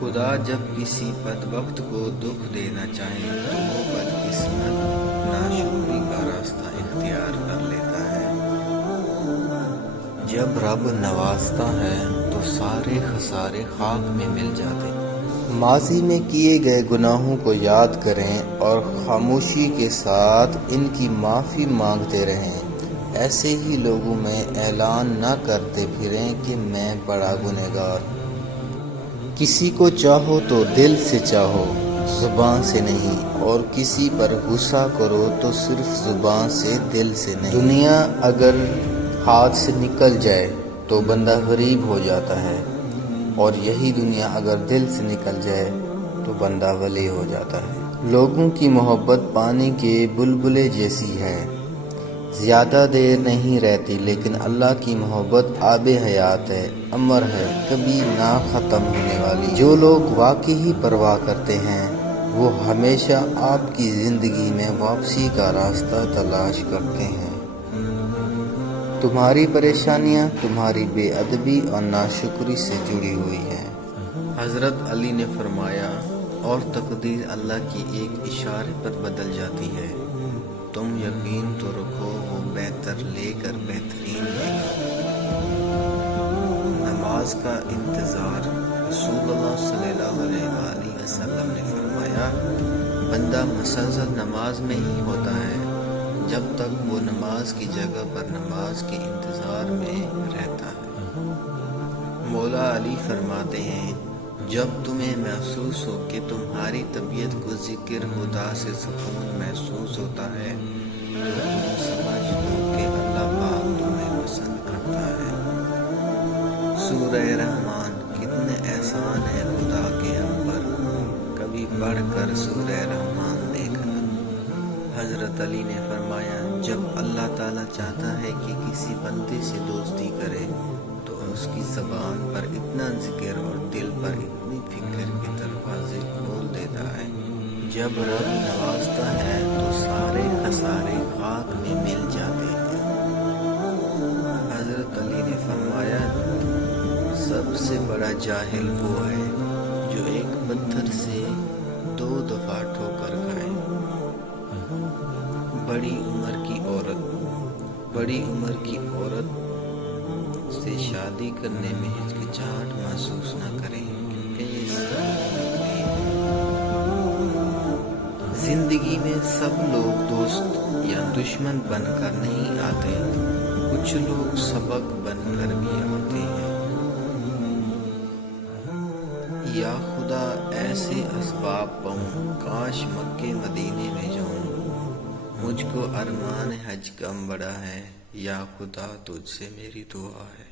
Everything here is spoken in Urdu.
خدا جب کسی بدبخت کو دکھ دینا چاہے تو وہ بدقسمت ناشکری کا راستہ اختیار کر لیتا ہے۔ جب رب نوازتا ہے تو سارے خسارے خاک میں مل جاتے ہیں۔ ماضی میں کیے گئے گناہوں کو یاد کریں اور خاموشی کے ساتھ ان کی معافی مانگتے رہیں۔ ایسے ہی لوگوں میں اعلان نہ کرتے پھریں کہ میں بڑا گنہگار ہوں۔ کسی کو چاہو تو دل سے چاہو، زبان سے نہیں، اور کسی پر غصہ کرو تو صرف زبان سے، دل سے نہیں۔ دنیا اگر ہاتھ سے نکل جائے تو بندہ غریب ہو جاتا ہے، اور یہی دنیا اگر دل سے نکل جائے تو بندہ ولی ہو جاتا ہے۔ لوگوں کی محبت پانی کے بلبلے جیسی ہے، زیادہ دیر نہیں رہتی، لیکن اللہ کی محبت آب حیات ہے، امر ہے، کبھی نہ ختم ہونے والی۔ جو لوگ واقعی پرواہ کرتے ہیں وہ ہمیشہ آپ کی زندگی میں واپسی کا راستہ تلاش کرتے ہیں۔ تمہاری پریشانیاں تمہاری بے ادبی اور ناشکری سے جڑی ہوئی ہیں۔ حضرت علی نے فرمایا، اور تقدیر اللہ کی ایک اشارے پر بدل جاتی ہے۔ تم یقین تو رکھو وہ بہتر لے کر بہترین دے گا۔ نماز کا انتظار۔ رسول اللہ صلی اللہ علیہ وآلہ وسلم نے فرمایا، بندہ مسلسل نماز میں ہی ہوتا ہے جب تک وہ نماز کی جگہ پر نماز کے انتظار میں رہتا ہے۔ مولا علی فرماتے ہیں، جب تمہیں محسوس ہو کہ تمہاری طبیعت کو ذکر خدا سے سکون محسوس ہوتا ہے تو تم سمجھ لو کہ اللہ پاک تمہیں پسند کرتا ہے۔ سورہ رحمان۔ کتنے احسان ہے خدا کے ہم پر، کبھی پڑھ کر سورہ رحمان دیکھنا۔ حضرت علی نے فرمایا، جب اللہ تعالیٰ چاہتا ہے کہ کسی بندے سے دوستی کرے تو اس کی زبان پر اتنا ذکر اور دل پر اتنی فکر کے دروازے کھول دیتا ہے۔ جب رب نوازتا ہے تو سارے خسارے خاک میں مل جاتے ہیں۔ حضرت علی نے فرمایا، سب سے بڑا جاہل وہ ہے جو ایک پتھر سے 2 دفعہ ٹھوکر کھائے۔ بڑی عمر کی عورت سے شادی کرنے میں ہچکچاہٹ محسوس نہ کریں، کیونکہ یہ زندگی میں سب لوگ دوست یا دشمن بن کر نہیں آتے، کچھ لوگ سبق بن کر بھی آتے ہیں۔ یا خدا ایسے اسباب پاؤں، کاش مکے مدینے میں جاؤں، مجھ کو ارمان حج کم بڑا ہے، یا خدا تجھ سے میری دعا ہے۔